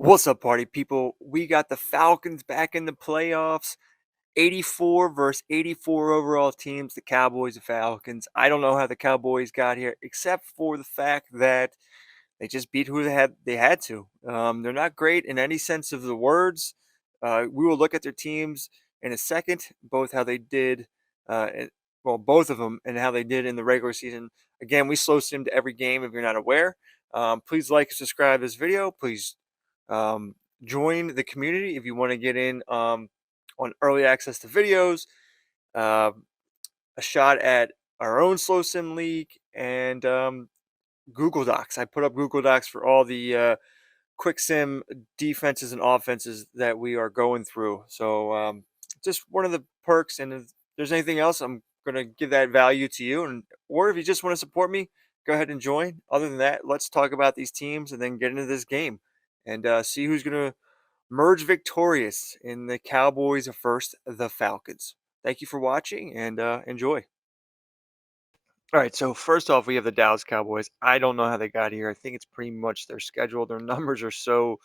What's up, party people? We got the Falcons back in the playoffs. 84 versus 84 overall teams, the Cowboys and Falcons. I don't know how the Cowboys got here, except for the fact that they just beat who they had to. They're not great in any sense of the words. We will look at their teams in a second, both how they did, both of them, and how they did in the regular season. Again, we slow simmed every game if you're not aware. Please like and subscribe this video. Please um, join the community if you want to get in on early access to videos, uh, a shot at our own slow sim league, and Google Docs. I put up Google Docs for all the quick sim defenses and offenses that we are going through. So just one of the perks. And if there's anything else, I'm going to give that value to you. Or if you just want to support me, go ahead and join. Other than that, let's talk about these teams and then get into this game and see who's going to merge victorious in the Cowboys first, the Falcons. Thank you for watching and enjoy. All right, so first off, we have the Dallas Cowboys. I don't know how they got here. I think it's pretty much their schedule. Their numbers are so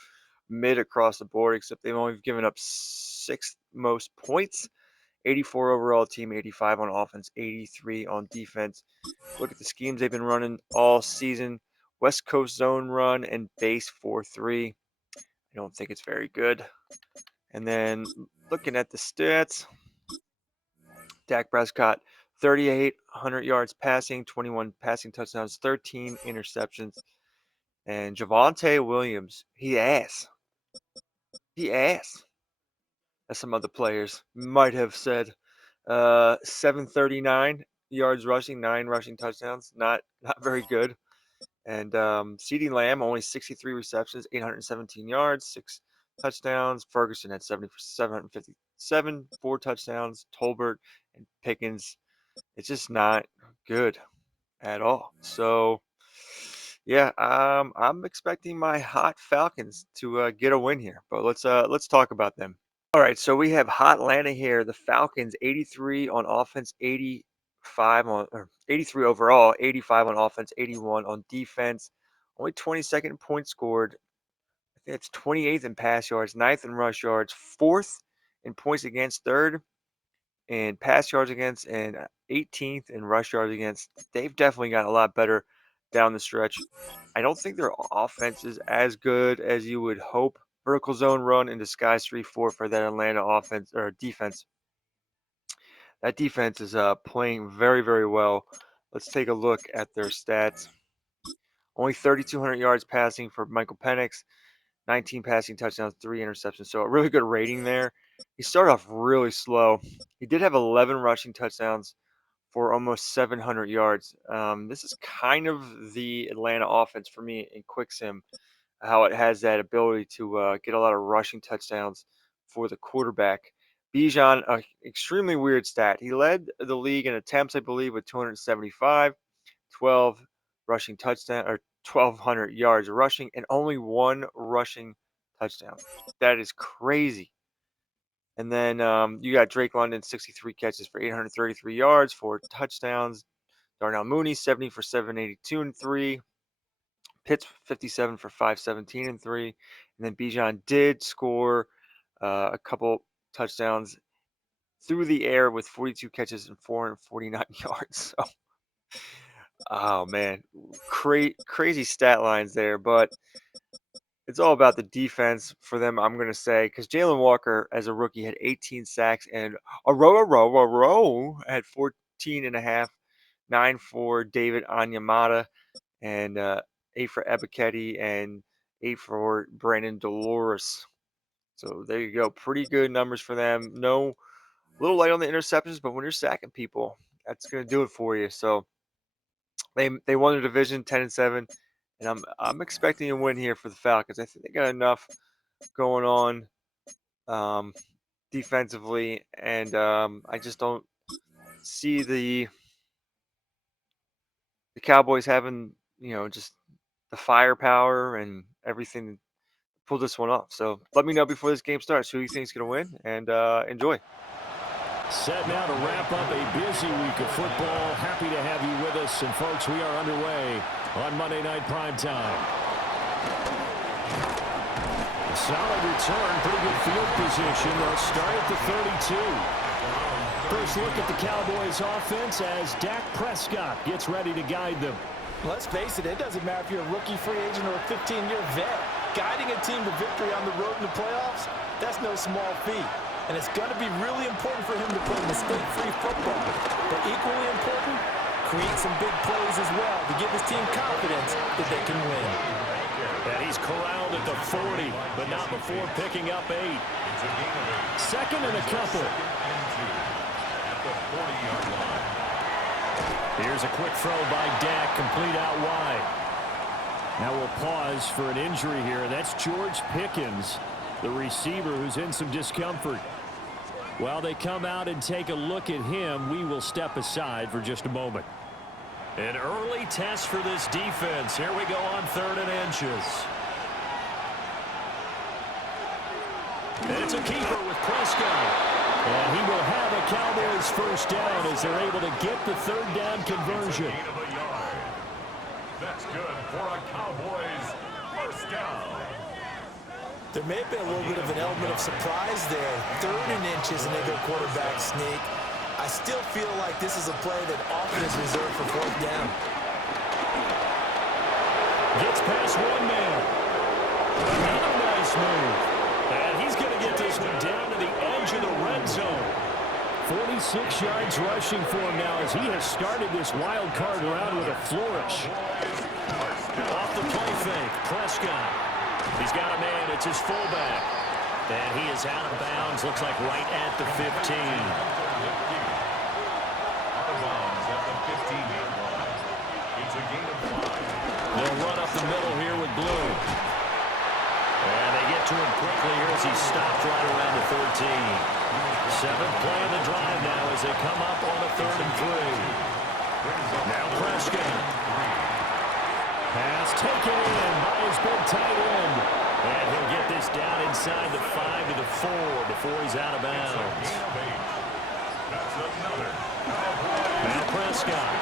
mid across the board, except they've only given up sixth most points. 84 overall team, 85 on offense, 83 on defense. Look at the schemes they've been running all season. West Coast zone run and base 4-3. I don't think it's very good. And then looking at the stats, Dak Prescott, 3,800 yards passing, 21 passing touchdowns, 13 interceptions. And Javonte Williams, he ass. He ass, as some other players might have said. 739 yards rushing, 9 rushing touchdowns. Not very good. And CeeDee Lamb, only 63 receptions, 817 yards, 6 touchdowns. Ferguson had 757, 4 touchdowns. Tolbert and Pickens, it's just not good at all. So, yeah, I'm expecting my hot Falcons to get a win here. But let's talk about them. All right, so we have hot Atlanta here. The Falcons, 83 on offense, 85 on or 83 overall, 85 on offense, 81 on defense. Only 22nd point scored. I think it's 28th in pass yards, 9th in rush yards, 4th in points against, 3rd in pass yards against, and 18th in rush yards against. They've definitely got a lot better down the stretch. I don't think their offense is as good as you would hope. Vertical zone run and disguise 3-4 for that Atlanta offense or defense. That defense is playing very, very well. Let's take a look at their stats. Only 3,200 yards passing for Michael Penix, 19 passing touchdowns, 3 interceptions. So a really good rating there. He started off really slow. He did have 11 rushing touchdowns for almost 700 yards. This is kind of the Atlanta offense for me in quick sim, how it has that ability to get a lot of rushing touchdowns for the quarterback. Bijan, extremely weird stat. He led the league in attempts, I believe, with 275, 12 rushing touchdown or 1,200 yards rushing, and only 1 rushing touchdown. That is crazy. And then you got Drake London, 63 catches for 833 yards, 4 touchdowns. Darnell Mooney, 70 for 782 and 3. Pitts, 57 for 517 and 3. And then Bijan did score a couple touchdowns through the air with 42 catches and 449 yards. So, oh man, crazy stat lines there. But it's all about the defense for them, I'm going to say, because Jalen Walker, as a rookie, had 18 sacks and a row at 14 and a half, 9 for David Onyemata, and 8 for Ebiketie, and 8 for Brandon Dolores. So there you go. Pretty good numbers for them. No, a little light on the interceptions, but when you're sacking people, that's going to do it for you. So they won the division 10-7, and I'm expecting a win here for the Falcons. I think they got enough going on defensively, and I just don't see the Cowboys having just the firepower and everything to pull this one off. So let me know before this game starts who you think is going to win, and enjoy. Set now to wrap up a busy week of football. Happy to have you with us. And, folks, we are underway on Monday Night Primetime. Solid return, pretty good field position. They'll start at the 32. First look at the Cowboys offense as Dak Prescott gets ready to guide them. Let's face it, it doesn't matter if you're a rookie free agent or a 15-year vet. Guiding a team to victory on the road in the playoffs, that's no small feat. And it's going to be really important for him to play mistake-free football. But equally important, create some big plays as well to give his team confidence that they can win. And he's corralled at the 40, but not before picking up 8. Second and a couple. Here's a quick throw by Dak, complete out wide. Now we'll pause for an injury here. That's George Pickens, the receiver who's in some discomfort. While they come out and take a look at him, we will step aside for just a moment. An early test for this defense. Here we go on 3rd and inches. It's a keeper with Prescott. And he will have a Cowboys first down as they're able to get the 3rd down conversion. That's good for a Cowboys first down. There may have been a little bit of an element of surprise there. 3rd and inches and they go quarterback sneak. I still feel like this is a play that often is reserved for 4th down. Gets past one man. Another nice move. And he's going to get this one down to the edge of the red zone. 46 yards rushing for him now as he has started this wild card round with a flourish. Off the play fake, Prescott. He's got a man, it's his fullback. And he is out of bounds, looks like right at the 15. Out of bounds at the 15-yard line. It's a gain of 5. They'll run up the middle here with Blue. And they get to him quickly here as he stopped right around the 13. 7th play of the drive now as they come up on a 3rd and 3. Now Prescott. Pass taken in by his big tight end. And he'll get this down inside the 5 to the 4 before he's out of bounds. That's another. Now Prescott.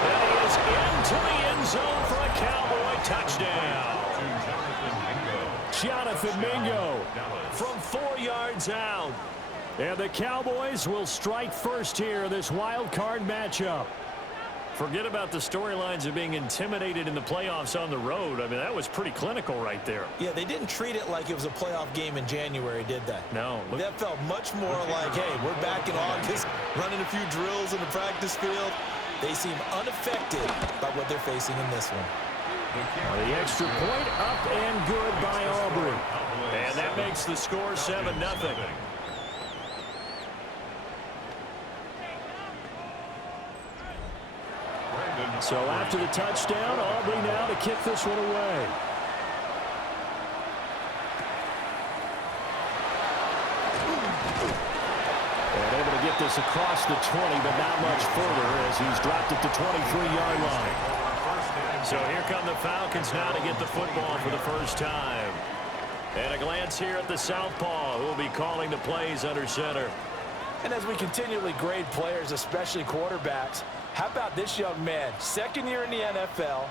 And he is into the end zone for a Cowboy touchdown. Jonathan Mingo from 4 yards out. And the Cowboys will strike first here, this wild card matchup. Forget about the storylines of being intimidated in the playoffs on the road. I mean, that was pretty clinical right there. Yeah, they didn't treat it like it was a playoff game in January, did they? No. That felt much more like, hey, we're back in August, running a few drills in the practice field. They seem unaffected by what they're facing in this one. The extra point up and good by Aubrey. And that makes the score 7-0. So after the touchdown, Aubrey now to kick this one away. And able to get this across the 20, but not much further as he's dropped at the 23-yard line. So here come the Falcons now to get the football for the first time. And a glance here at the southpaw, who will be calling the plays under center. And as we continually grade players, especially quarterbacks, how about this young man? 2nd year in the NFL,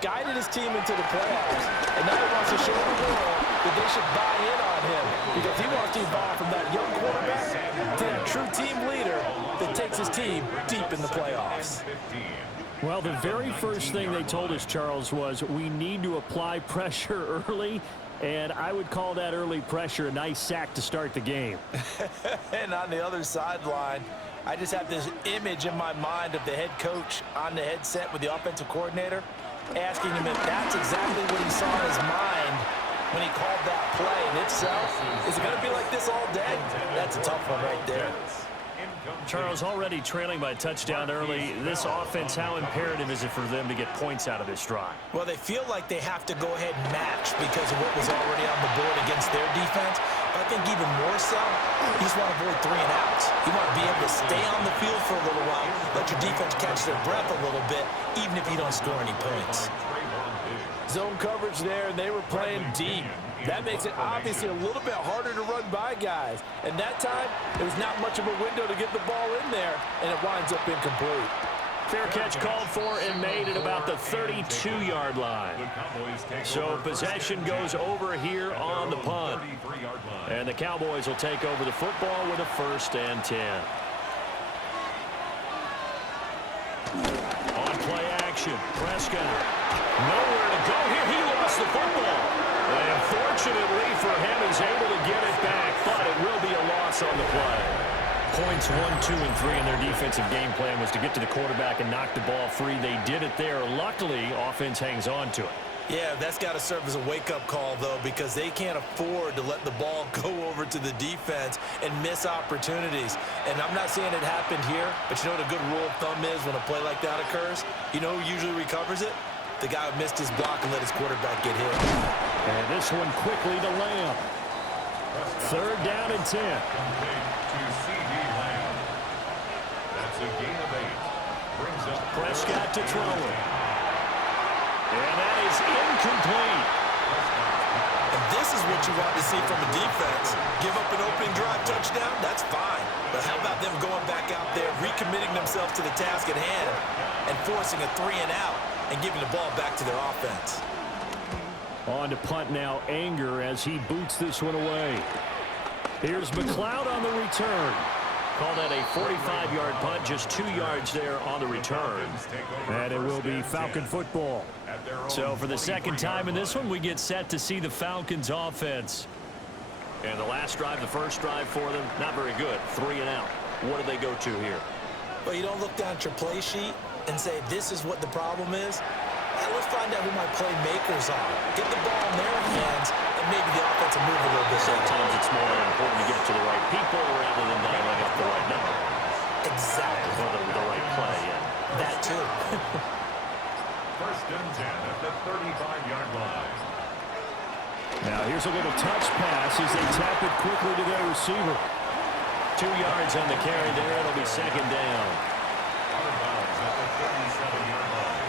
guided his team into the playoffs, and now he wants to show the world that they should buy in on him because he wants to evolve from that young quarterback to that true team leader that takes his team deep in the playoffs. Well, the very first thing they told us, Charles, was we need to apply pressure early, and I would call that early pressure a nice sack to start the game. And on the other sideline, I just have this image in my mind of the head coach on the headset with the offensive coordinator asking him if that's exactly what he saw in his mind when he called that play in itself. Is it going to be like this all day? That's a tough one right there. Charles, already trailing by a touchdown early. This offense, how imperative is it for them to get points out of this drive? Well, they feel like they have to go ahead and match because of what was already on the board against their defense. But I think even more so, you just want to avoid 3 and outs. You want to be able to stay on the field for a little while, let your defense catch their breath a little bit, even if you don't score any points. Zone coverage there, and they were playing deep. That makes it obviously a little bit harder to run by guys. And that time, there was not much of a window to get the ball in there, and it winds up incomplete. Fair catch called for and made at about the 32-yard line. So possession goes over here on the punt. 33-yard line. And the Cowboys will take over the football with a 1st and 10. On play action, Prescott. Nowhere to go here. He lost the football. And fortunately for him, he's able to get it back, but it will be a loss on the play. Points 1, 2, and 3 in their defensive game plan was to get to the quarterback and knock the ball free. They did it there. Luckily, offense hangs on to it. Yeah, that's got to serve as a wake-up call, though, because they can't afford to let the ball go over to the defense and miss opportunities. And I'm not saying it happened here, but you know what a good rule of thumb is when a play like that occurs? You know who usually recovers it? The guy who missed his block and let his quarterback get hit. And this one quickly to Lamb. 3rd down and 10. Complete to C.D. Lamb. That's a gain of 8. Brings up Prescott to throw it. And that is incomplete. And this is what you want to see from a defense. Give up an opening drive touchdown, that's fine. But how about them going back out there, recommitting themselves to the task at hand, and forcing a 3 and out and giving the ball back to their offense? On to punt now, Anger as he boots this one away. Here's McLeod on the return. Call that a 45-yard punt, just 2 yards there on the return. And it will be Falcon football. So for the second time in this one, we get set to see the Falcons offense. And the last drive, the first drive for them, not very good. 3 and out. What do they go to here? Well, you don't look down at your play sheet and say, this is what the problem is. Let's find out who my playmakers are. Get the ball in their hands, and maybe the offense will move a little bit. Sometimes it's more important to get to the right people rather than dialing up the right number. Exactly. Or the right play, yeah. That too. 1st and 10 at the 35-yard line. Now here's a little touch pass as they tap it quickly to their receiver. 2 yards on the carry there. It'll be 2nd down. Out of bounds at the 37-yard line.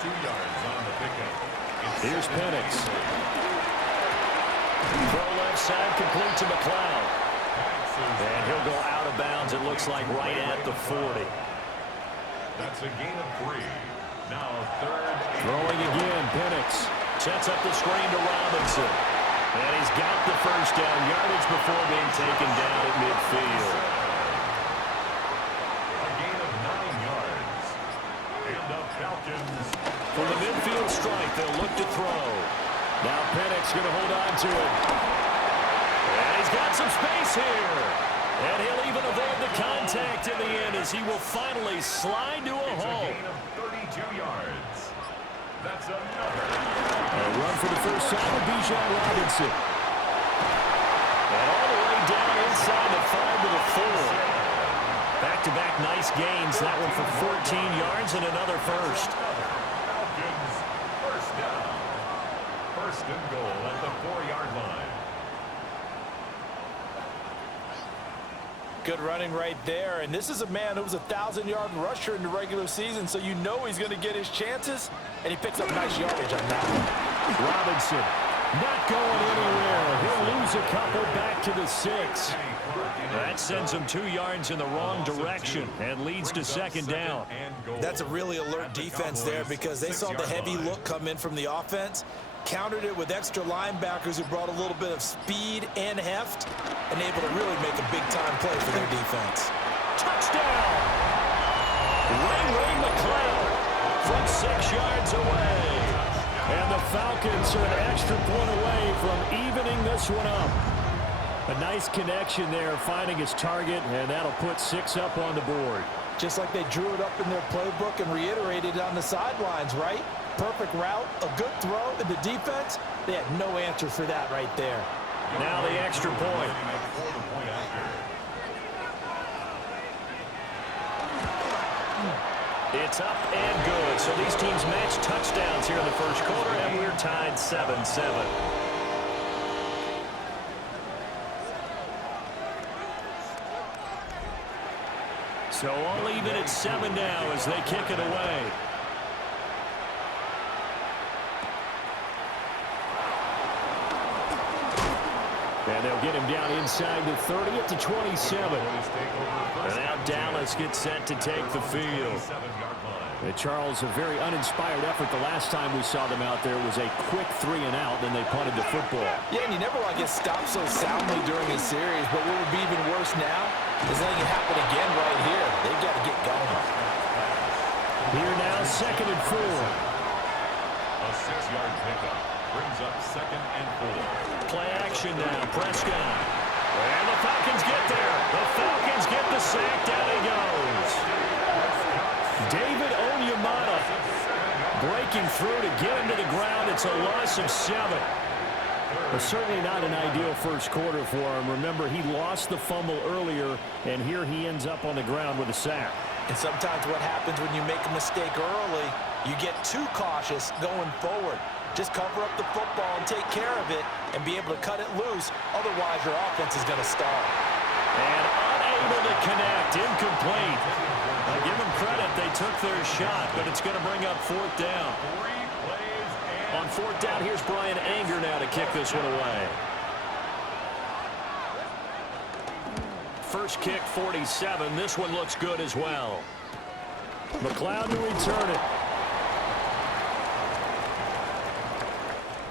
2 yards on the pickup. Here's Penix. Throw left side, complete to McLeod. And he'll go out of bounds, it looks like, right at the 40. That's a gain of 3. Now 3rd. Throwing again, Penix. Sets up the screen to Robinson. And he's got the 1st down yardage before being taken down at midfield. A gain of 9 yards. And the Falcons. For the midfield strike, they'll look to throw. Now Penix going to hold on to it. And he's got some space here. And he'll even avoid the contact in the end as he will finally slide to a halt. A gain of 32 yards. That's another. A run for the first time with Bijan Robinson. And all the way down inside the 5 to the 4. Back-to-back nice gains. That one for 14 yards and another first. Falcons 1st down. 1st and goal at the 4-yard line. Good running right there. And this is a man who was a 1,000-yard rusher in the regular season, so you know he's going to get his chances, and he picks up nice yardage on that one. Robinson not going anywhere. He'll lose a couple back to the 6. That sends him 2 yards in the wrong direction and leads to 2nd down. That's a really alert defense there because they saw the heavy look come in from the offense, countered it with extra linebackers who brought a little bit of speed and heft, and able to really make a big-time play for their defense. Touchdown! Ray McLeod from 6 yards away. And the Falcons are an extra point away from evening this one up. A nice connection there, finding his target, and that'll put 6 up on the board. Just like they drew it up in their playbook and reiterated on the sidelines, right? Perfect route, a good throw, and the defense, they had no answer for that right there. Now the extra point. It's up and good. So these teams match touchdowns here in the first quarter, and we're tied 7-7. So all even at 7 now as they kick it away. And they'll get him down inside the 30 at the 27. And now Dallas gets set to take the field. Charles, a very uninspired effort. The last time we saw them out there was a quick 3-and-out, then they punted the football. Yeah, and you never want to get stopped so soundly during a series, but what would be even worse now is letting it happen again right here. They've got to get going. Here now, 2nd and 4. A 6-yard pickup brings up 2nd and 4. Play action now, Prescott. And the Falcons get there. The Falcons get the sack. Down he goes. David Onyemata breaking through to get him to the ground. It's a loss of 7. Well, certainly not an ideal first quarter for him. Remember, he lost the fumble earlier, and here he ends up on the ground with a sack. And sometimes what happens when you make a mistake early, you get too cautious going forward. Just cover up the football and take care of it and be able to cut it loose. Otherwise, your offense is going to stall. And unable to connect. Incomplete. I give them credit. They took their shot, but it's going to bring up 4th down. On 4th down, here's Brian Anger now to kick this one away. First kick, 47. This one looks good as well. McLeod to return it.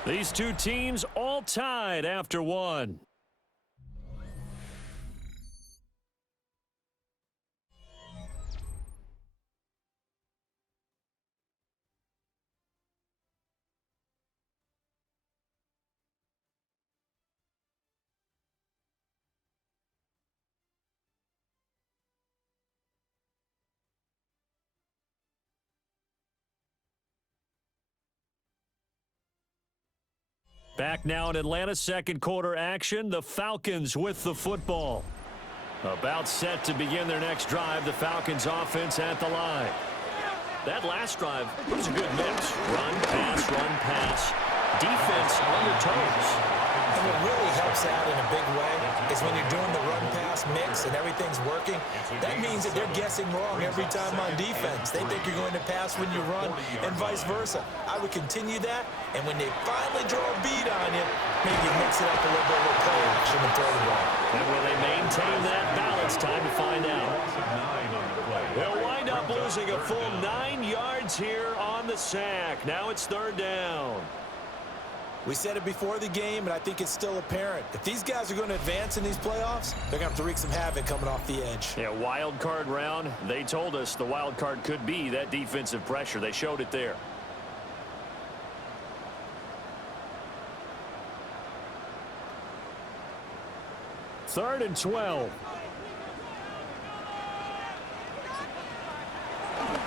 These two teams all tied after 1. Back now in Atlanta, 2nd quarter action. The Falcons with the football. About set to begin their next drive. The Falcons offense at the line. That last drive was a good mix. Run, pass. Defense on their toes. And what really helps out in a big way is when you're doing the run-pass mix and everything's working, that means that they're guessing wrong every time on defense. They think you're going to pass when you run and vice versa. I would continue that, and when they finally draw a beat on you, maybe mix it up a little bit with play action and throw the ball. And will they maintain that balance? Time to find out. They'll wind up losing a full 9 yards here on the sack. Now it's 3rd down. We said it before the game, and I think it's still apparent. If these guys are going to advance in these playoffs, they're going to have to wreak some havoc coming off the edge. Yeah, wild card round. They told us the wild card could be that defensive pressure. They showed it there. Third and 12.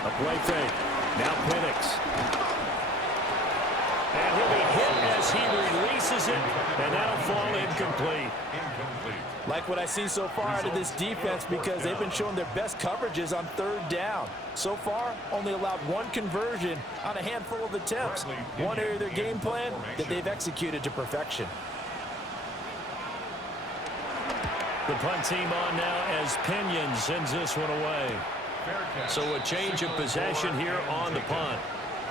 A play fake. Now Penix. And he'll be hit as he releases it, and that'll fall incomplete. Like what I see so far out of this defense, because they've been showing their best coverages on 3rd down. So far, only allowed 1 conversion on a handful of attempts. One area of their game plan that they've executed to perfection. The punt team on now as Pinion sends this one away. So a change of possession here on the punt.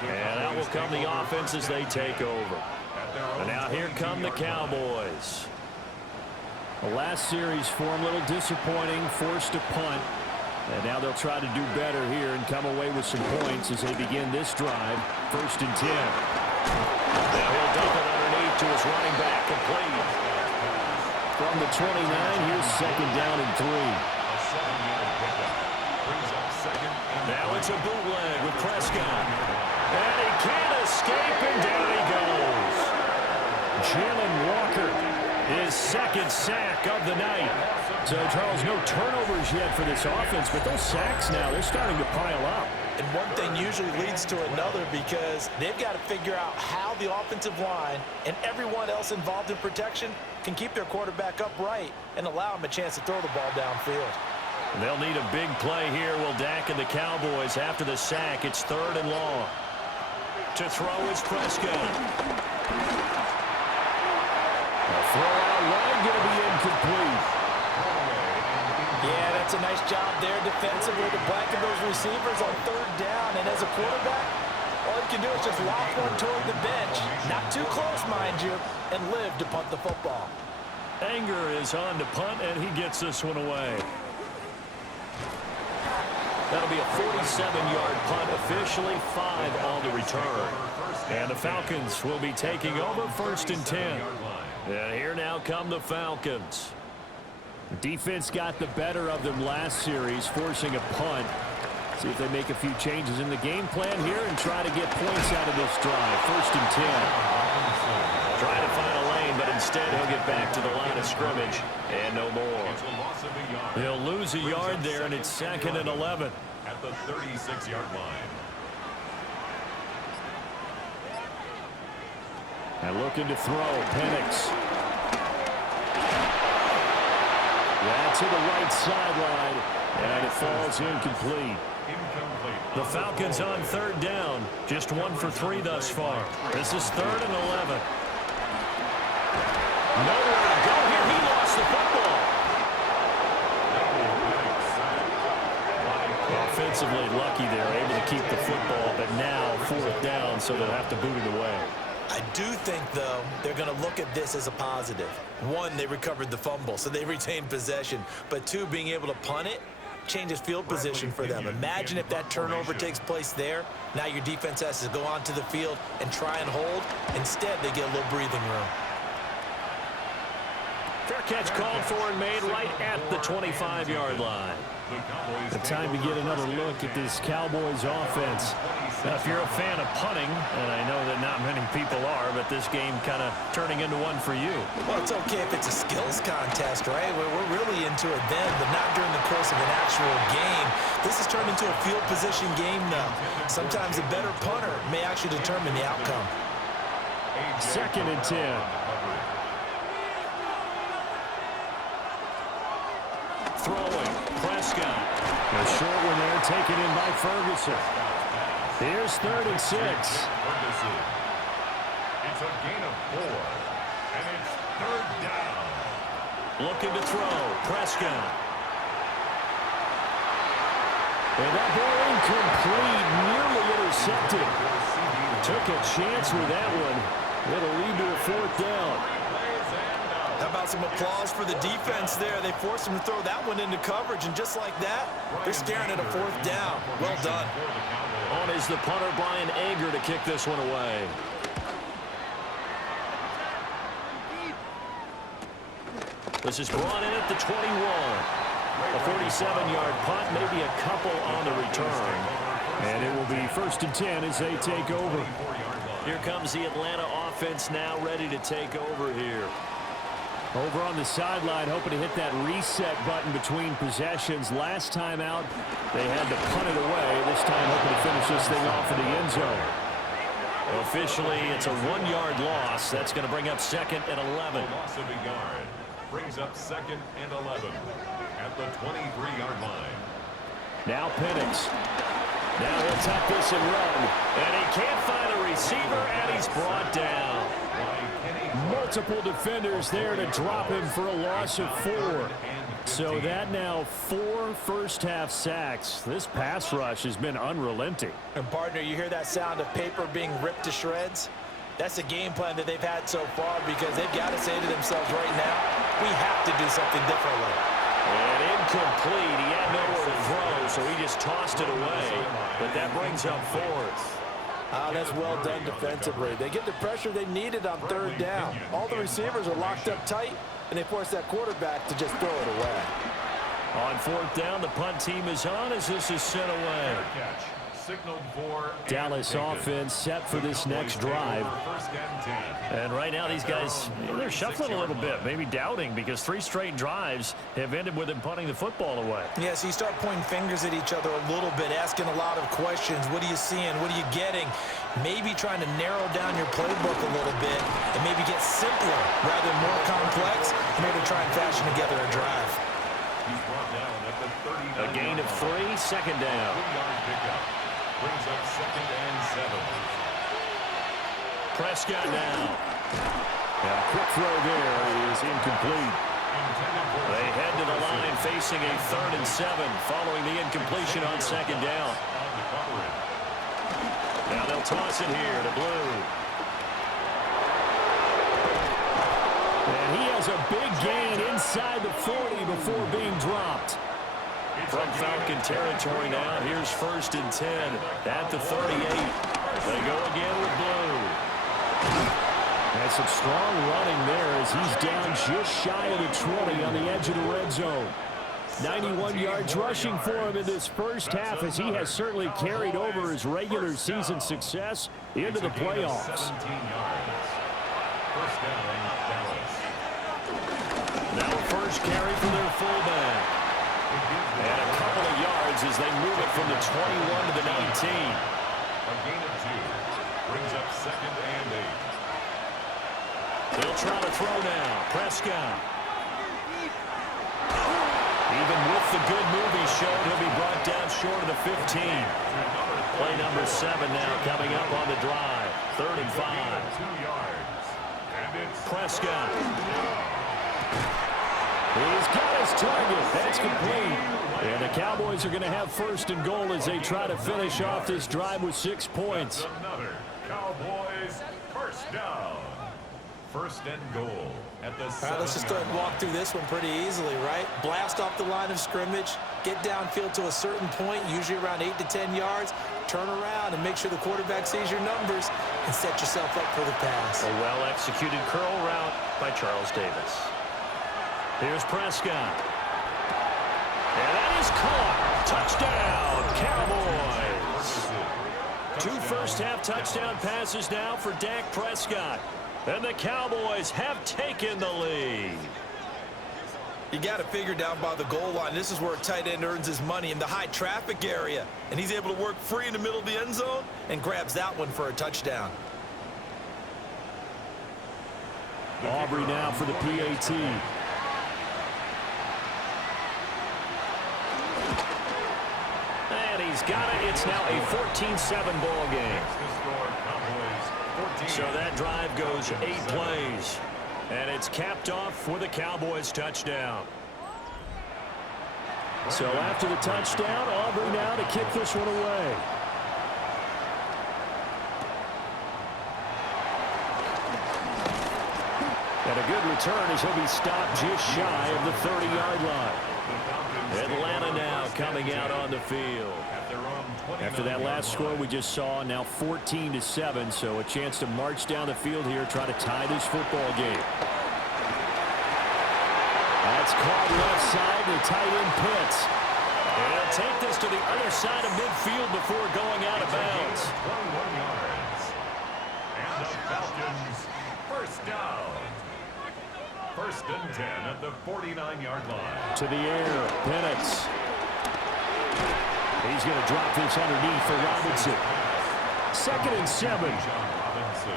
And out will come the offense as they take over. And now here come the Cowboys. The last series for them, a little disappointing, forced to punt. And now they'll try to do better here and come away with some points as they begin this drive. 1st and 10. Now he'll dump it underneath to his running back, complete. From the 29, here's 2nd down and 3. Now it's a bootleg with Prescott. And he can't escape, and down he goes. Jalen Walker, his 2nd sack of the night. So, Charles, no turnovers yet for this offense, but those sacks now, they're starting to pile up. And one thing usually leads to another, because they've got to figure out how the offensive line and everyone else involved in protection can keep their quarterback upright and allow him a chance to throw the ball downfield. They'll need a big play here. Will Dak and the Cowboys after the sack. It's 3rd and long. To throw is Prescott. A throw out wide, going to be incomplete. Yeah, that's a nice job there defensively to blanket those receivers on 3rd down. And as a quarterback, all you can do is just lob one toward the bench. Not too close, mind you, and live to punt the football. Anger is on to punt, and he gets this one away. That'll be a 47-yard punt, officially 5 on the return. And the Falcons will be taking over 1st and 10. And here now come the Falcons. The defense got the better of them last series, forcing a punt. See if they make a few changes in the game plan here and try to get points out of this drive. 1st and 10. Trying to find a lane, but instead he'll get back to the line of scrimmage and no more. He'll lose a yard there, and it's 2nd and 11. At the 36-yard line. And looking to throw, Penix. Yeah, to the right sideline, and it falls incomplete. The Falcons on 3rd down, just 1 for 3 thus far. This is 3rd and 11. Nowhere to go here. He lost the football. Offensively lucky they're able to keep the football, but now 4th down, so they'll have to boot it away. I do think, though, they're going to look at this as a positive. 1, they recovered the fumble, so they retained possession. But 2, being able to punt it changes field position for them. Imagine if that turnover takes place there. Now your defense has to go onto the field and try and hold. Instead, they get a little breathing room. Fair catch called for and made right at the 25-yard line. The time to get another look at this Cowboys offense. Now, if you're a fan of punting, and I know that not many people are, but this game kind of turning into one for you. Well, it's okay if it's a skills contest, right? We're really into it then, but not during the course of an actual game. This has turned into a field position game now. Sometimes a better punter may actually determine the outcome. 2nd and 10. Throwing, Prescott. A short one there, taken in by Ferguson. Here's 3rd and 6. Ferguson. It's a gain of 4, and it's 3rd down. Looking to throw, Prescott. And that ball incomplete, nearly intercepted. Took a chance with that one. It'll lead to a 4th down. How about some applause for the defense there? They forced him to throw that one into coverage, and just like that, they're staring at a 4th down. Well done. On is the punter, Brian Ager, to kick this one away. This is brought in at the 21. A 47-yard punt, maybe a couple on the return. And it will be 1st and 10 as they take over. Here comes the Atlanta offense now ready to take over here. Over on the sideline, hoping to hit that reset button between possessions. Last time out, they had to punt it away. This time, hoping to finish this thing off in the end zone. Officially, it's a 1-yard loss. That's going to bring up 2nd and 11. Loss of a yard brings up 2nd and 11 at the 23-yard line. Now Penix. Now he'll tuck this and run. And he can't find a receiver, and he's brought down. Multiple defenders there to drop him for a loss of 4. So that now 4 first-half sacks. This pass rush has been unrelenting. And, partner, you hear that sound of paper being ripped to shreds? That's the game plan that they've had so far, because they've got to say to themselves right now, we have to do something differently. And incomplete. He had nowhere to throw, so he just tossed it away. But that brings up 4th. That's well done defensively. They get the pressure they needed on 3rd down. All the receivers are locked up tight, and they force that quarterback to just throw it away. On 4th down, the punt team is on as this is sent away. Dallas offense set for this next drive. And right now these guys, they're shuffling a little bit, maybe doubting, because 3 straight drives have ended with them punting the football away. Yeah, so you start pointing fingers at each other a little bit, asking a lot of questions. What are you seeing? What are you getting? Maybe trying to narrow down your playbook a little bit and maybe get simpler rather than more complex in order to try and fashion together a drive. He's brought down at the 39. A gain of 3, 2nd down. 3-yard pickup brings up 2nd and 7. Prescott now. And a quick throw there is incomplete. They head to the line facing a 3rd and 7 following the incompletion on 2nd down. Now they'll toss it here to Blue. And he has a big gain inside the 40 before being dropped. From Falcon territory now, here's 1st and 10 at the 38. They go again with Blue. That's some strong running there as he's down just shy of the 20 on the edge of the red zone. 91 yards rushing for him in this first half as he has certainly carried over his regular season success into the playoffs. Now first carry for their fullback. And a couple of yards as they move it from the 21 to the 19. A gain of 2 brings up 2nd and 8. They'll try to throw now. Prescott. Even with the good move he showed, he'll be brought down short of the 15. Play number 7 now coming up on the drive. 3rd and 5. 2 yards. And it's Prescott. He's got his target. That's complete. And the Cowboys are going to have 1st and goal as they try to finish off this drive with 6 points. another Cowboys 1st down. 1st and goal at the 7. All right, let's just go ahead and walk through this one pretty easily, right? Blast off the line of scrimmage, get downfield to a certain point, usually around 8 to 10 yards, turn around and make sure the quarterback sees your numbers and set yourself up for the pass. A well-executed curl route by Charles Davis. Here's Prescott. And that is caught. Touchdown, Cowboys. 2 first-half touchdown passes now for Dak Prescott. And the Cowboys have taken the lead. You got to figure down by the goal line. This is where a tight end earns his money, in the high traffic area. And he's able to work free in the middle of the end zone and grabs that one for a touchdown. Aubrey now for the PAT. And he's got it. It's now a 14-7 ball game. So that drive goes 8 plays. And it's capped off with a Cowboys touchdown. So after the touchdown, Aubrey now to kick this one away. And a good return as he'll be stopped just shy of the 30-yard line. Atlanta now coming out on the field. After that last score we just saw, now 14-7, so a chance to march down the field here, try to tie this football game. That's caught left side, the tight end Pitts. And he'll take this to the other side of midfield before going out of bounds. 21 yards. And the Falcons 1st down. 1st and 10 at the 49-yard line. To the air, Penix. He's going to drop this underneath for Robinson. 2nd and 7. Robinson.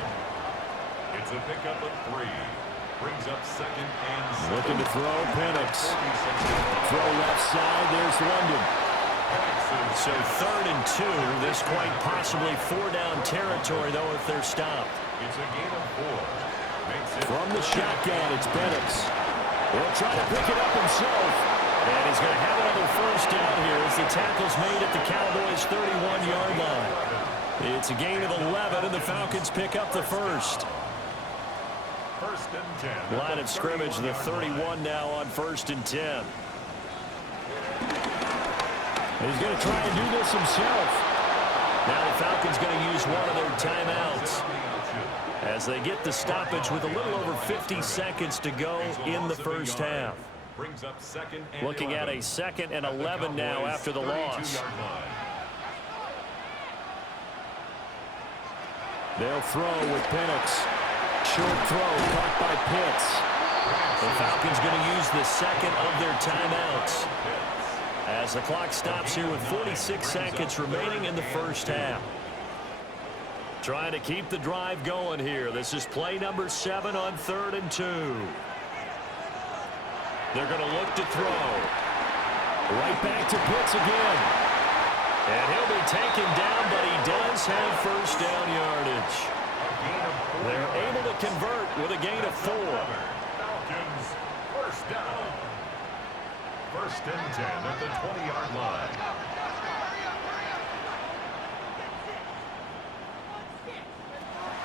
It's a pickup of 3. Brings up 2nd and 7. Looking to throw, Penix. Throw left side, there's London. So 3rd and 2. This quite possibly 4-down territory, though, if they're stopped. It's a gain of 4. From the shotgun, it's Penix. He'll try to pick it up himself. And he's going to have another 1st down here as the tackle's made at the Cowboys' 31-yard line. It's a gain of 11, and the Falcons pick up the 1st. 1st and 10. Line of scrimmage, the 31 now on 1st and 10. He's going to try and do this himself. Now the Falcons going to use one of their timeouts as they get the stoppage with a little over 50 seconds to go in the first half. Brings up 2nd and Looking 11. at a 2nd and 11 now after the loss. They'll throw with Penix. Short throw caught by Pitts. The Falcons going to use the 2nd of their timeouts as the clock stops here with 46 seconds remaining in the first half. Trying to keep the drive going here. This is play number 7 on 3rd and 2. They're going to look to throw. Right back to Pitts again. And he'll be taken down, but he does have 1st down yardage. They're able to convert with a gain of 4. Falcons 1st down. 1st and 10 at the 20-yard line.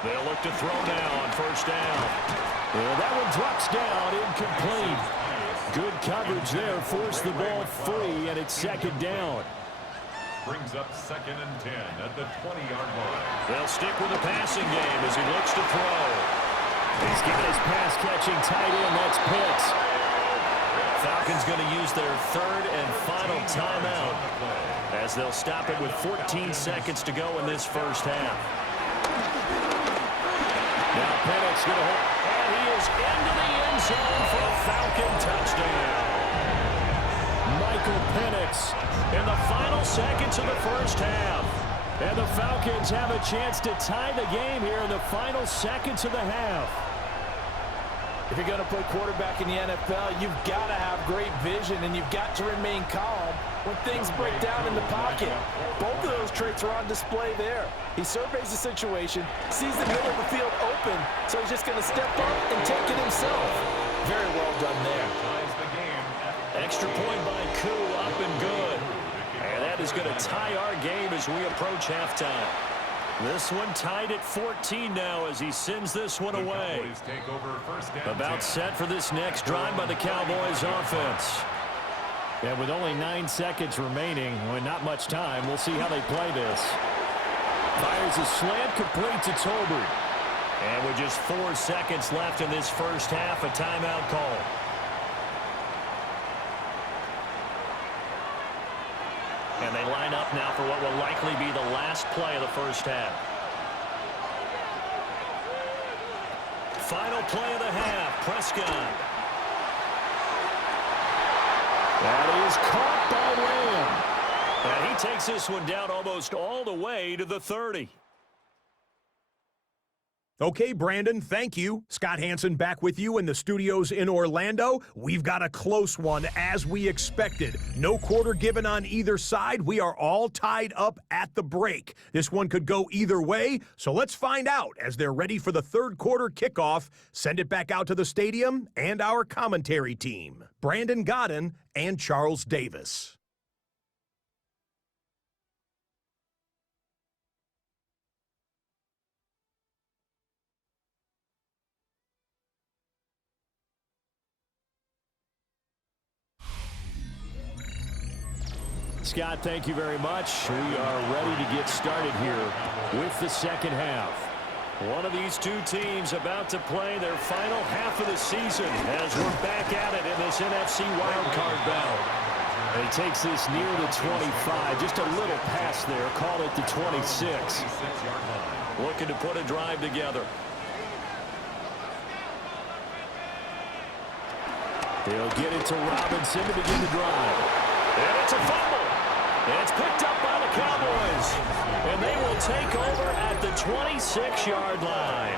They'll look to throw now on 1st down. Well, that one drops down incomplete. Good coverage there. Forced the ball free, and it's second down. Brings up 2nd and 10 at the 20-yard line. They'll stick with the passing game as he looks to throw. He's given his pass-catching tight end. That's Pitts. Falcons going to use their third and final timeout as they'll stop it with 14 seconds to go in this first half. Now Penix going to hold, and he is into the end zone for a Falcon touchdown. Michael Penix in the final seconds of the first half. And the Falcons have a chance to tie the game here in the final seconds of the half. If you're going to play quarterback in the NFL, you've got to have great vision, and you've got to remain calm when things break down in the pocket. Both of those traits are on display there. He surveys the situation, sees the middle of the field open, so he's just going to step up and take it himself. Very well done there. Extra point by Koo, up and good. And that is going to tie our game as we approach halftime. This one tied at 14 now as he sends this one away. About set for this next drive by the Cowboys offense. And with only 9 seconds remaining, with not much time, we'll see how they play this. Fires a slant complete to Tolbert. And with just 4 seconds left in this first half, a timeout call. And they line up now for what will likely be the last play of the first half. Final play of the half, Prescott. That is caught by Lamb. And he takes this one down almost all the way to the 30. Okay, Brandon, thank you. Scott Hansen back with you in the studios in Orlando. We've got a close one, as we expected. No quarter given on either side. We are all tied up at the break. This one could go either way, so let's find out as they're ready for the third quarter kickoff. Send it back out to the stadium and our commentary team, Brandon Godden and Charles Davis. Scott, thank you very much. We are ready to get started here with the second half. One of these two teams about to play their final half of the season as we're back at it in this NFC wildcard bout. And he takes this near the 25, just a little pass there, call it the 26. Looking to put a drive together. They'll get it to Robinson to begin the drive. And it's a fumble. It's picked up by the Cowboys. And they will take over at the 26-yard line.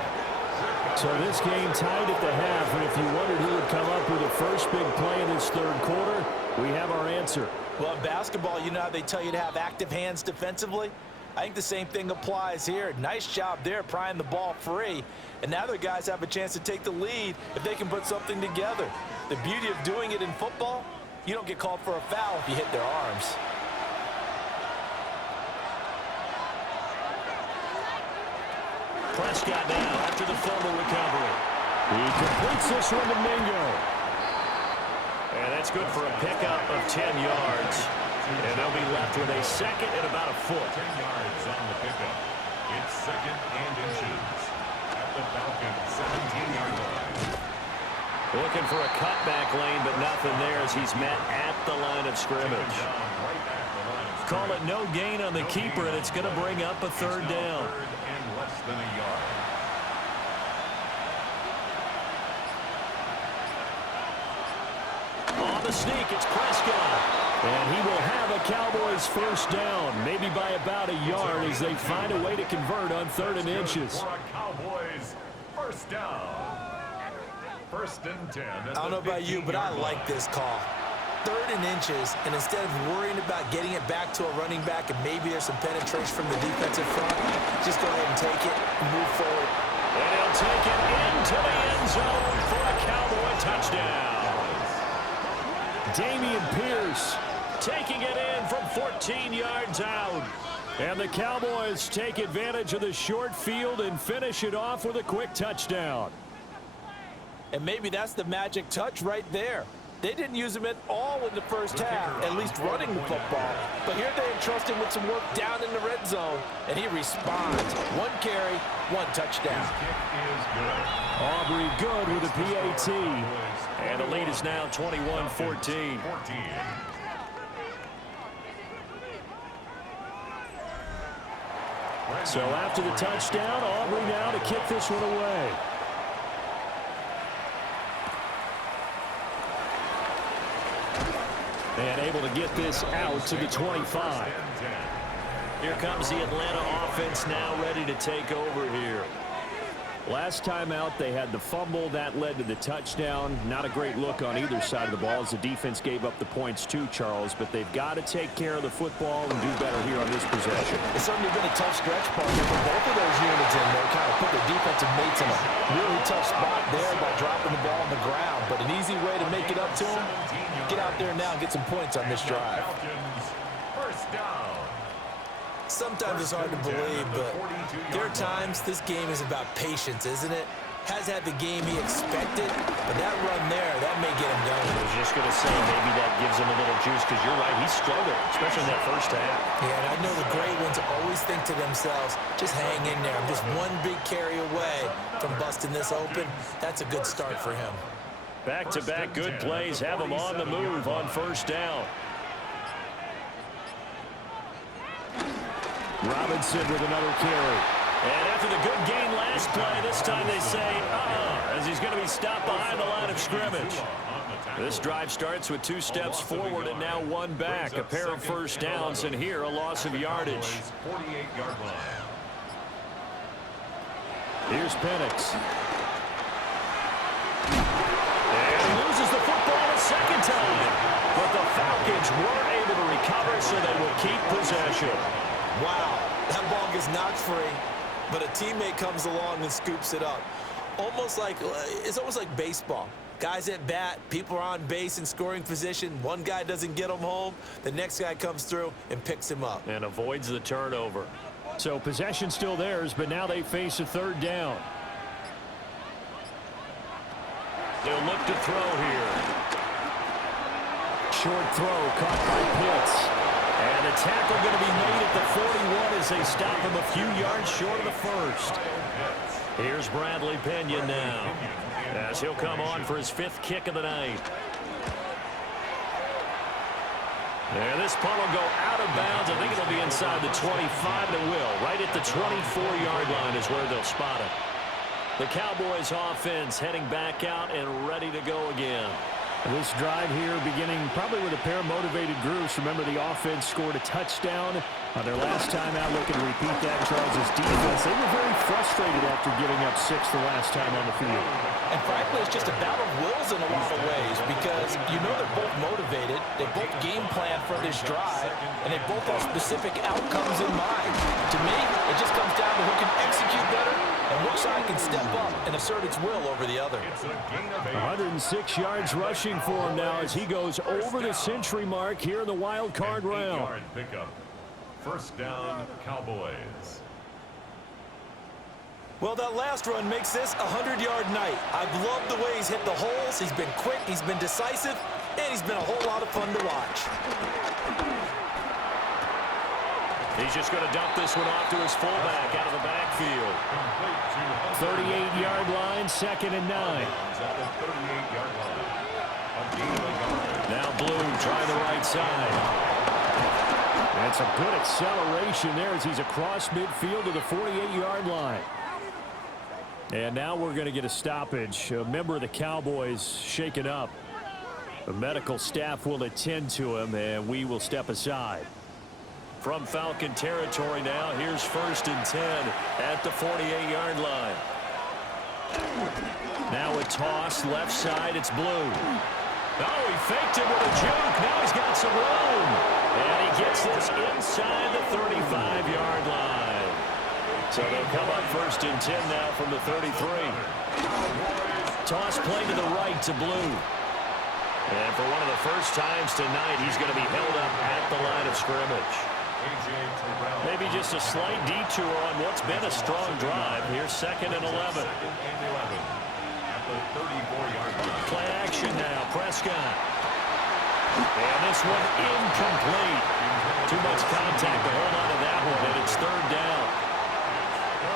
So this game tied at the half, and if you wondered who would come up with the first big play in this third quarter, we have our answer. Well, in basketball, you know how they tell you to have active hands defensively? I think the same thing applies here. Nice job there prying the ball free. And now their guys have a chance to take the lead if they can put something together. The beauty of doing it in football, you don't get called for a foul if you hit their arms. Prescott now after the fumble recovery. He completes this one to Mingo. And that's good for a pickup of 10 yards. And they'll be left with a second and about a foot. 10 yards on the pickup. It's second and inches at the Falcons' 17-yard line. Looking for a cutback lane, but nothing there as he's met at the line of scrimmage. Call it no gain on the keeper, and it's going to bring up a third down. Less than a yard. On the sneak, it's Prescott. And he will have a Cowboys first down, maybe by about a yard as they find a way to convert on 3rd and inches. For a Cowboys first down. 1st and 10. I don't know about you, but I like this call. 3rd and inches, and instead of worrying about getting it back to a running back and maybe there's some penetration from the defensive front, just go ahead and take it and move forward. And he'll take it into the end zone for a Cowboy touchdown. Dameon Pierce taking it in from 14 yards out. And the Cowboys take advantage of the short field and finish it off with a quick touchdown. And maybe that's the magic touch right there. They didn't use him at all in the first half, at least running the football. But here they entrust him with some work down in the red zone, and he responds. 1 carry, 1 touchdown. Aubrey good with a PAT. And the lead is now 21-14. So after the touchdown, Aubrey now to kick this one away. And able to get this out to the 25. Here comes the Atlanta offense now ready to take over here. Last time out, they had the fumble. That led to the touchdown. Not a great look on either side of the ball as the defense gave up the points too, Charles. But they've got to take care of the football and do better here on this possession. It's certainly been a tough stretch, partner, for both of those units in there. Kind of put their defensive mates in a really tough spot there by dropping the ball on the ground. But an easy way to make it up to them, get out there now and get some points on this drive. First down. Sometimes it's hard to believe, but there are times this game is about patience, isn't it? Has had the game he expected, but that run there, that may get him going. I was just going to say maybe that gives him a little juice because you're right, he struggled, especially in that first half. Yeah, and I know the great ones always think to themselves, just hang in there. I'm just one big carry away from busting this open. That's a good start for him. Back-to-back good plays have him on the move on first down. Robinson with another carry. And after the good gain last play, this time they say, as he's going to be stopped behind the line of scrimmage. This drive starts with 2 steps forward and now 1 back. A pair of first downs, and here a loss of yardage. 48-yard line. Here's Penix. And he loses the football a second time. But the Falcons weren't able to recover, so they will keep possession. Wow, that ball gets knocked free, but a teammate comes along and scoops it up. It's almost like baseball. Guys at bat, people are on base in scoring position. One guy doesn't get him home. The next guy comes through and picks him up. And avoids the turnover. So possession still theirs, but now they face a 3rd down. They'll look to throw here. Short throw caught by Pitts. And a tackle going to be made at the 41 as they stop him a few yards short of the first. Here's Bradley Pinion now, as he'll come on for his 5th kick of the night. And this punt will go out of bounds. I think it'll be inside the 25, and it will. Right at the 24-yard line is where they'll spot it. The Cowboys offense heading back out and ready to go again. This drive here beginning probably with a pair of motivated groups. Remember, the offense scored a touchdown on their last time out. Looking to repeat that. Charles' defense, they were very frustrated after giving up 6 the last time on the field. And frankly, it's just a battle of wills in a lot of ways because you know they're both motivated. They both game plan for this drive, and they both have specific outcomes in mind. To me, it just comes down to who can execute better and which side can step up and assert its will over the other. 106 yards rushing for him now as he goes over the century mark here in the wild card round. Pickup. First down, Cowboys. Well, that last run makes this a 100-yard night. I've loved the way he's hit the holes. He's been quick, he's been decisive, and he's been a whole lot of fun to watch. He's just going to dump this one off to his fullback out of the backfield. 38-yard line, 2nd and 9. Now Blue trying the right side. And some good acceleration there as he's across midfield to the 48-yard line. And now we're going to get a stoppage. A member of the Cowboys shaken up. The medical staff will attend to him, and we will step aside. From Falcon territory now, here's 1st and 10 at the 48-yard line. Now a toss, left side, it's Blue. Oh, he faked it with a juke. Now he's got some room. And he gets this inside the 35-yard line. So they'll come up 1st and 10 now from the 33. Toss play to the right to Blue. And for one of the first times tonight, he's going to be held up at the line of scrimmage. Maybe just a slight detour on what's been a strong drive. Here's 2nd and 11. the 34-yard line. Play action now. Prescott. And this one incomplete. Too much contact to hold on to that one, and it's third down.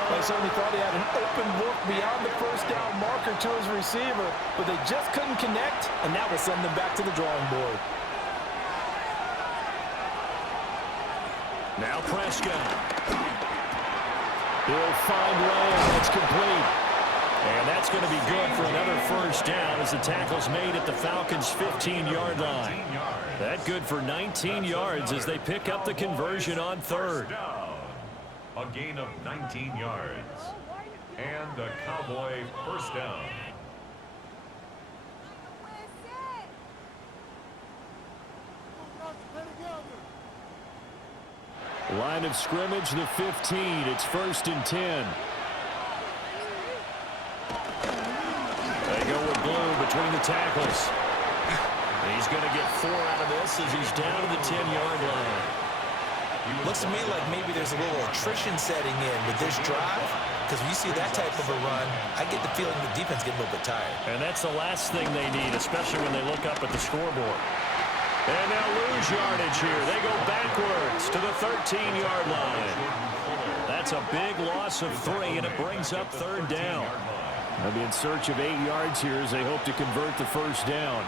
They certainly thought he had an open look beyond the first down marker to his receiver, but they just couldn't connect, and that will send them back to the drawing board. Now Prescott. He'll find Lamb. That's complete. And that's going to be good for another first down as the tackle's made at the Falcons' 15-yard line. That good for 19 yards as they pick up the conversion on third. A gain of 19 yards. And a Cowboy first down. Line of scrimmage, the 15. It's 1st and 10. They go with Blue between the tackles. He's going to get 4 out of this as he's down to the 10-yard line. Looks to me like maybe there's a little attrition setting in with this drive, because when you see that type of a run, I get the feeling the defense getting a little bit tired. And that's the last thing they need, especially when they look up at the scoreboard. And now lose yardage here. They go backwards to the 13-yard line. That's a big loss of 3, and it brings up third down. They'll be in search of 8 yards here as they hope to convert the first down.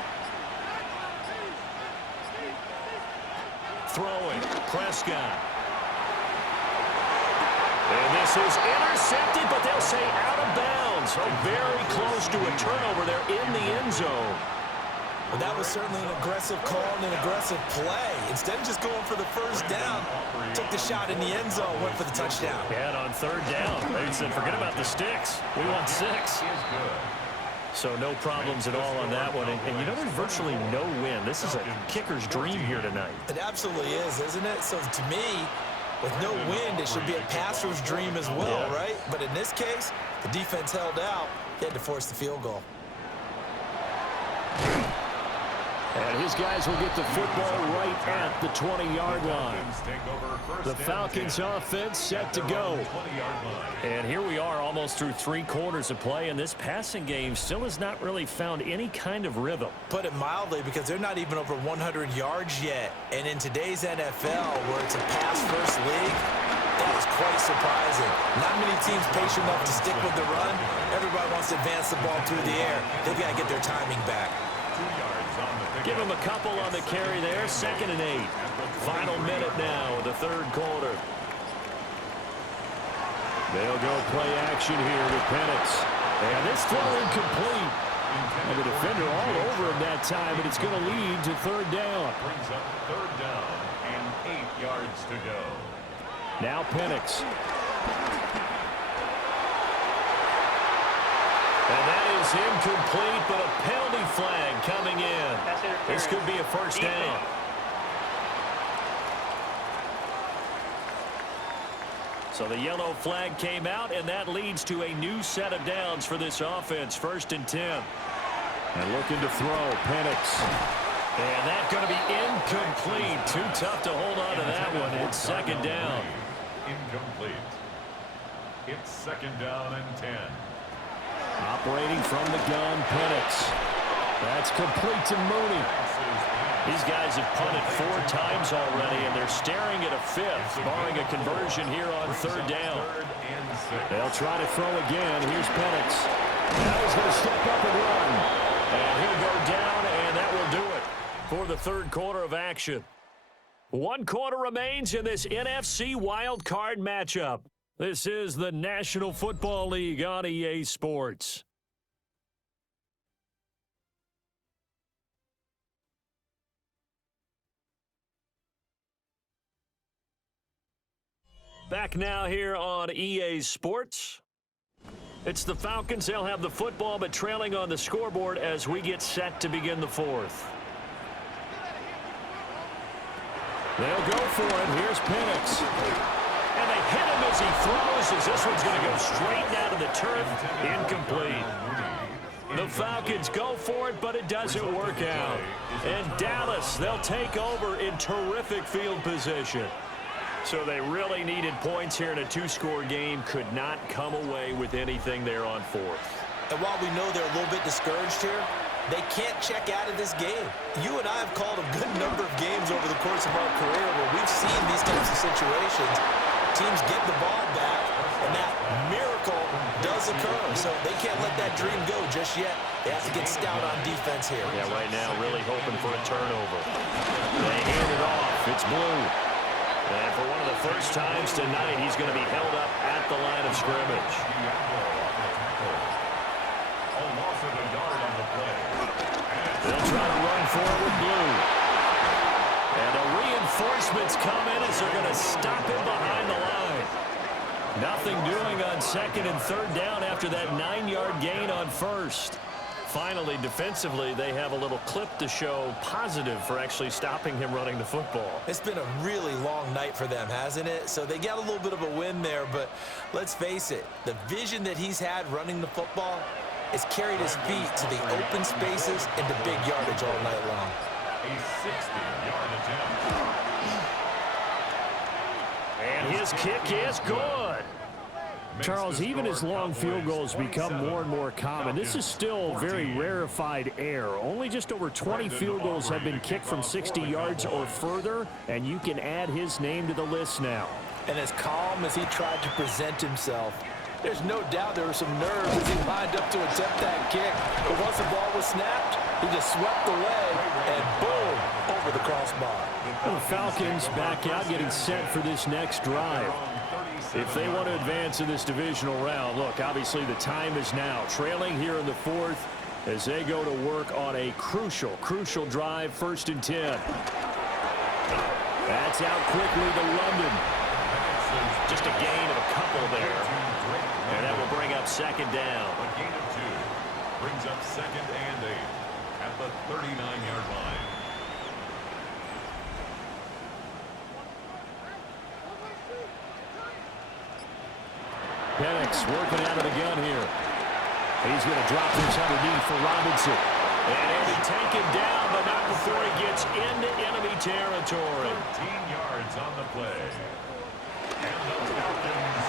Throwing, Prescott. And this is intercepted, but they'll say out of bounds. So very close to a turnover there in the end zone. Well, that was certainly an aggressive call and an aggressive play. Instead of just going for the first down, took the shot in the end zone, went for the touchdown. Yeah, and on third down, they said, forget about the sticks. We want 6. So no problems at all on that one. And you know, there's virtually no win. This is a kicker's dream here tonight. It absolutely is, isn't it? So to me, with no wind, it should be a passer's dream as well, right? But in this case, the defense held out. They had to force the field goal. And his guys will get the football right at the 20-yard line. The Falcons offense set to go. And here we are almost through 3 quarters of play, and this passing game still has not really found any kind of rhythm. Put it mildly, because they're not even over 100 yards yet. And in today's NFL, where it's a pass-first league, that is quite surprising. Not many teams patient enough to stick with the run. Everybody wants to advance the ball through the air. They've got to get their timing back. Give him a couple on the carry there. 2nd and 8. Final minute now of the third quarter. They'll go play action here with Penix. And this throw incomplete. And the defender all over him that time, but it's going to lead to third down. Brings up third down and 8 yards to go. Now Penix. And that is incomplete, but a penalty flag coming in. This could be a first down. So the yellow flag came out, and that leads to a new set of downs for this offense. 1st and 10. And looking to throw, Penix. And that's going to be incomplete. Too tough to hold on to that one. It's 2nd down. Incomplete. It's 2nd down and 10. Operating from the gun, Penix. That's complete to Mooney. These guys have punted 4 times already, and they're staring at a 5th, barring a conversion here on third down. They'll try to throw again. Here's Penix. Now he's going to step up and run. And he'll go down, and that will do it for the third quarter of action. 1 quarter remains in this NFC Wild Card matchup. This is the National Football League on EA Sports. Back now here on EA Sports. It's the Falcons. They'll have the football, but trailing on the scoreboard as we get set to begin the 4th. They'll go for it. Here's Penix. And they hit him as he throws, as this one's going to go straight down to the turf. Incomplete. The Falcons go for it, but it doesn't work out. And Dallas, they'll take over in terrific field position. So they really needed points here in a 2-score game. Could not come away with anything there on 4th. And while we know they're a little bit discouraged here, they can't check out of this game. You and I have called a good number of games over the course of our career where we've seen these types of situations. Teams get the ball back, and that miracle does occur. So they can't let that dream go just yet. They have to get stout on defense here. Yeah, right now really hoping for a turnover. They hand it off. It's Blue. And for one of the first times tonight, he's going to be held up at the line of scrimmage. A loss of a yard on the play. They'll try to run forward Blue. And the reinforcements come in as they're going to stop him behind the line. Nothing doing on second and third down after that 9-yard gain on first. Finally, defensively, they have a little clip to show positive for actually stopping him running the football. It's been a really long night for them, hasn't it? So they got a little bit of a win there, but let's face it, the vision that he's had running the football has carried his feet to the open spaces and to big yardage all night long. A 60-yard attempt. And his kick is good. Charles, even as long field goals become more and more common, this is still very rarefied air. Only just over 20 field goals have been kicked from 60 yards or further, and you can add his name to the list now. And as calm as he tried to present himself, there's no doubt there were some nerves as he lined up to attempt that kick. But once the ball was snapped, he just swept away and boom, over the crossbar. Well, the Falcons back out getting set for this next drive. If they want to advance in this divisional round, look, obviously the time is now. Trailing here in the fourth as they go to work on a crucial drive, 1st and 10. That's out quickly to London. Just a gain of a couple there. And that will bring up 2nd down. A gain of 2 brings up 2nd and 8 at the 39-yard line. Penix working out of the gun here. He's going to drop this underneath for Robinson. And he'll be taken down, but not before he gets into enemy territory. 13 yards on the play. And the Falcons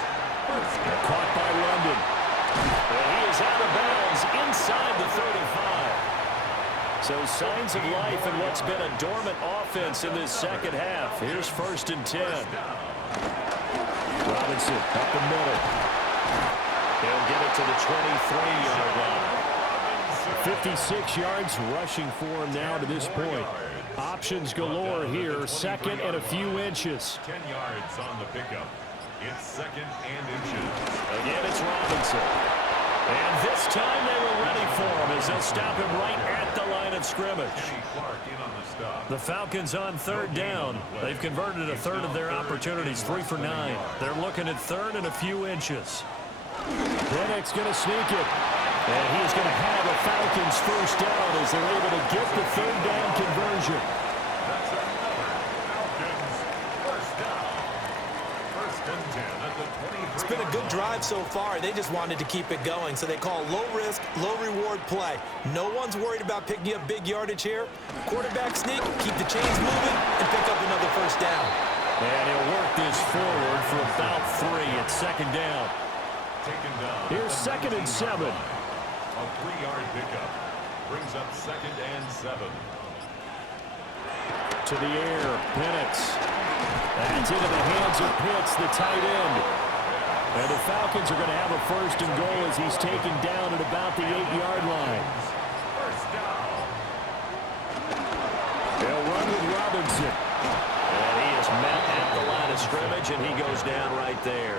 first down. Caught by London. And he is out of bounds inside the 35. So signs of life in what's been a dormant offense in this second half. Here's 1st and 10. Robinson up the middle. He'll get it to the 23-yard line. 56 yards rushing for him now to this point. Options galore here, 2nd and a few inches. 10 yards on the pickup. It's 2nd and inches. Again, it's Robinson. And this time they were ready for him as they'll stop him right at the line of scrimmage. Clark in on the stop. The Falcons on 3rd down. They've converted a third of their opportunities, 3 for 9. They're looking at 3rd and a few inches. Penix going to sneak it. And he's going to have a Falcons 1st down as they're able to get the 3rd down conversion. That's another Falcons 1st down. 1st and 10 at the 23. It's been a good drive so far. They just wanted to keep it going, so they call low-risk, low-reward play. No one's worried about picking up big yardage here. Quarterback sneak, keep the chains moving, and pick up another 1st down. And he'll work this forward for about 3 at 2nd down. Taken down. Here's 2nd and 7. A 3-yard pickup brings up 2nd and 7. To the air, Penix. That's into the hands of Pitts, the tight end. And the Falcons are going to have a 1st and goal as he's taken down at about the 8-yard line. 1st down. They'll run with Robinson. And he is met at the line of scrimmage, and he goes down right there.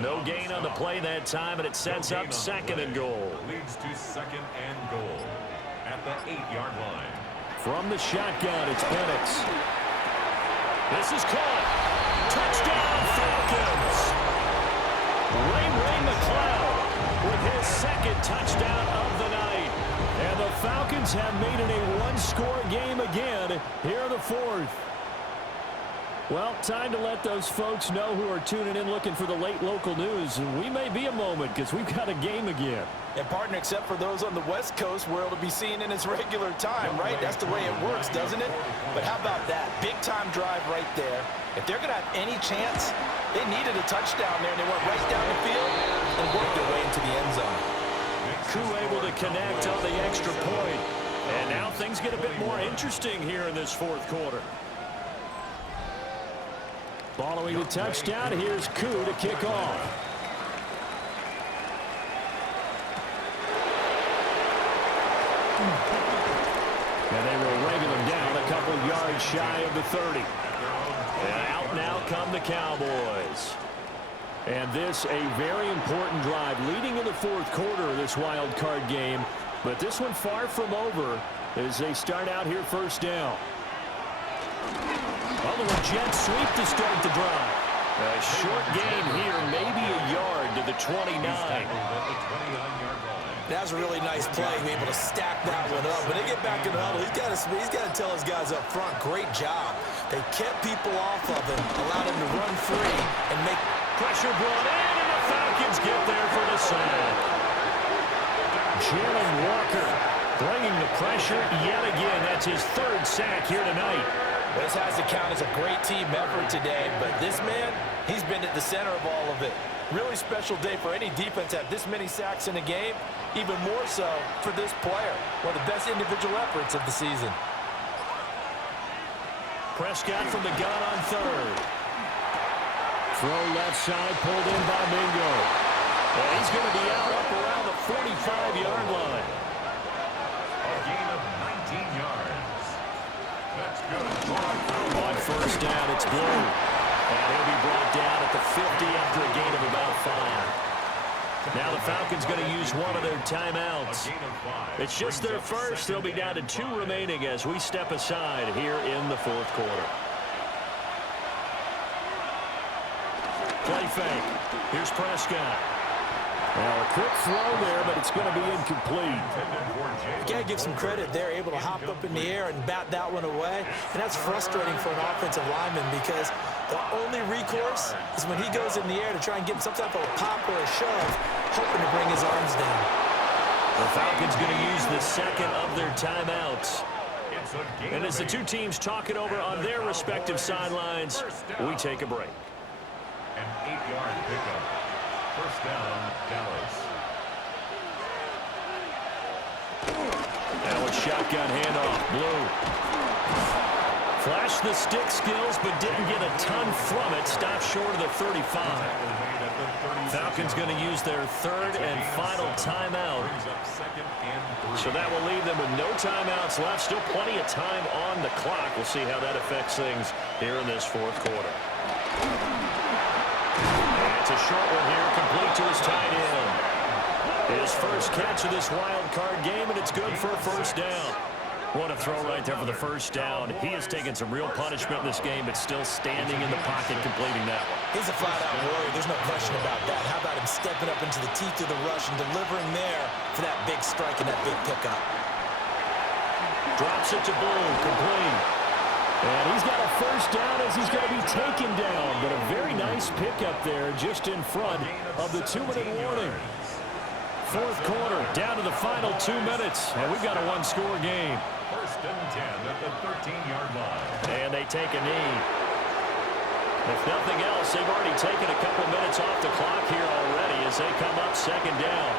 No gain on the play that time, and it sets up 2nd and goal. Leads to 2nd and goal at the 8-yard line. From the shotgun, it's Penix. This is caught. Touchdown, Falcons. Ray McLeod with his 2nd touchdown of the night. And the Falcons have made it a 1-score game again here in the 4th. Well, time to let those folks know who are tuning in looking for the late local news. And we may be a moment because we've got a game again. And partner, except for those on the West Coast where it'll be seen in its regular time, right? That's the way it works, doesn't it? But how about that? Big-time drive right there. If they're going to have any chance, they needed a touchdown there, and they went right down the field and worked their way into the end zone. Koo able to connect on the extra point. And now things get a bit more interesting here in this fourth quarter. Following the touchdown, here's Koo to kick off. And they will regular down a couple yards shy of the 30. And out now come the Cowboys. And this a very important drive leading in the fourth quarter of this wild card game. But this one far from over as they start out here first down. Well, the jet sweep to start the drive. A short gain here, maybe a yard to the 29. That's a really nice play, be able to stack that one up. When they get back in the huddle, he's got to tell his guys up front, great job. They kept people off of him, allowed him to run free and make pressure brought in, and the Falcons get there for the sack. Jalen Walker bringing the pressure yet again. That's his third sack here tonight. This has to count as a great team effort today, but this man, he's been at the center of all of it. Really special day for any defense to have this many sacks in a game, even more so for this player. One of the best individual efforts of the season. Prescott from the gun on third. Throw left side, pulled in by Mingo. And he's going to be out up around the 45-yard line. A gain of 19 yards. That's good. On first down, it's Blue. And he'll be brought down at the 50 after a gain of about 5. Now the Falcons going to use one of their timeouts. It's just their first. They'll be down to 2 remaining as we step aside here in the fourth quarter. Play fake. Here's Prescott. Now a quick throw there, but it's going to be incomplete. You got to give some credit. They're able to hop up in the air and bat that one away. And that's frustrating for an offensive lineman because the only recourse is when he goes in the air to try and get some type of a pop or a shove, hoping to bring his arms down. The Falcons going to use the second of their timeouts. And as the two teams talk it over on their respective sidelines, we take a break. An 8-yard pickup. First down, Dallas. Now a shotgun handoff, Blue. Flashed the stick skills, but didn't get a ton from it. Stopped short of the 35. Falcons going to use their third and final timeout. So that will leave them with no timeouts left. Still plenty of time on the clock. We'll see how that affects things here in this fourth quarter. And it's a short one here, complete to his tight end. His first catch of this wild card game, and it's good for a first down. What a throw right there for the first down. He has taken some real punishment in this game, but still standing in the pocket, completing that one. He's a flat-out warrior. There's no question about that. How about him stepping up into the teeth of the rush and delivering there for that big strike and that big pickup? Drops it to Blue, complete. And he's got a first down as he's going to be taken down. But a very nice pickup there just in front of the 2-minute warning. Fourth quarter, down to the final 2 minutes. And we've got a one-score game. First and 10 at the 13-yard line. And they take a knee. If nothing else, they've already taken a couple minutes off the clock here already as they come up second down.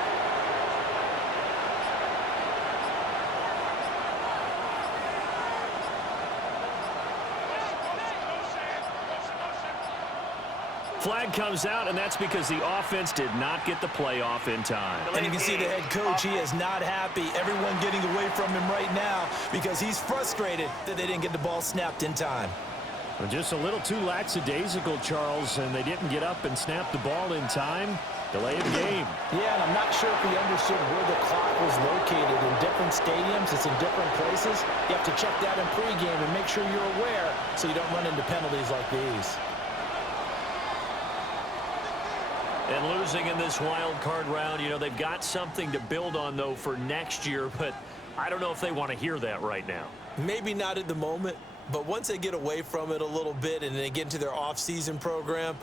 Flag comes out, and that's because the offense did not get the play off in time. And you can see the head coach, he is not happy. Everyone getting away from him right now because he's frustrated that they didn't get the ball snapped in time. Well, just a little too lackadaisical, Charles, and they didn't get up and snap the ball in time. Delay of game. Yeah, and I'm not sure if we understood where the clock was located. In different stadiums, it's in different places. You have to check that in pregame and make sure you're aware so you don't run into penalties like these. And losing in this wild card round, you know, they've got something to build on, though, for next year, but I don't know if they want to hear that right now. Maybe not at the moment, but once they get away from it a little bit and they get into their off-season program,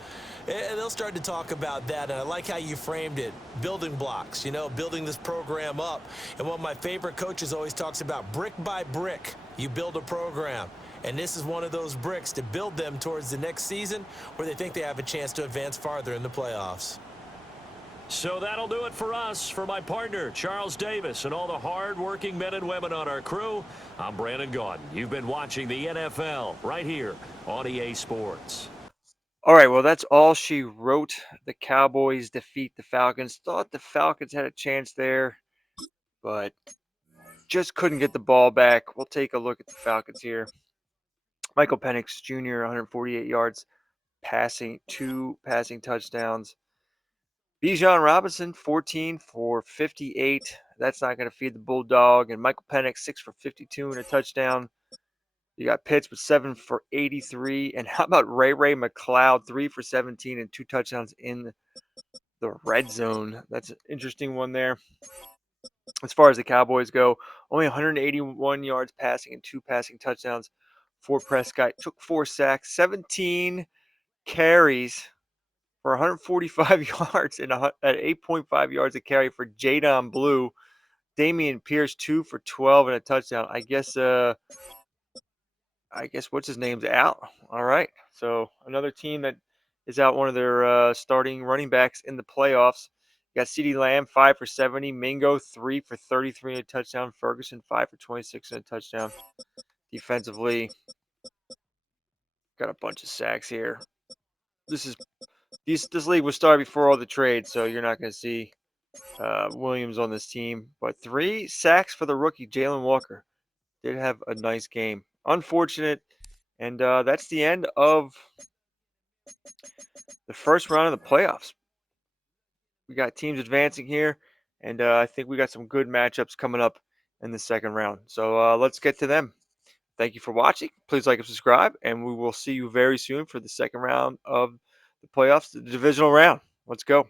they'll start to talk about that. And I like how you framed it, building blocks, you know, building this program up. And one of my favorite coaches always talks about brick by brick, you build a program. And this is one of those bricks to build them towards the next season where they think they have a chance to advance farther in the playoffs. So that'll do it for us. For my partner, Charles Davis, and all the hard-working men and women on our crew, I'm Brandon Gaudin. You've been watching the NFL right here on EA Sports. All right, well, that's all she wrote. The Cowboys defeat the Falcons. Thought the Falcons had a chance there, but just couldn't get the ball back. We'll take a look at the Falcons here. Michael Penix Jr., 148 yards passing, 2 passing touchdowns. Bijan Robinson, 14 for 58. That's not going to feed the Bulldog. And Michael Penix, 6 for 52 and a touchdown. You got Pitts with 7 for 83. And how about Ray McLeod, 3 for 17 and 2 touchdowns in the red zone? That's an interesting one there. As far as the Cowboys go, only 181 yards passing and 2 passing touchdowns for Prescott. Took 4 sacks, 17 carries for 145 yards and at 8.5 yards a carry for Jadon Blue. Damian Pierce 2 for 12 and a touchdown. I guess what's his name's out. All right. So another team that is out one of their starting running backs in the playoffs. You got CeeDee Lamb 5 for 70, Mingo 3 for 33 and a touchdown, Ferguson 5 for 26 and a touchdown. Defensively, got a bunch of sacks here. This league was started before all the trades, so you're not going to see Williams on this team. But 3 sacks for the rookie Jalen Walker. Did have a nice game. Unfortunate, and that's the end of the first round of the playoffs. We got teams advancing here, and I think we got some good matchups coming up in the second round. So let's get to them. Thank you for watching. Please like and subscribe, and we will see you very soon for the second round of the playoffs, the divisional round. Let's go.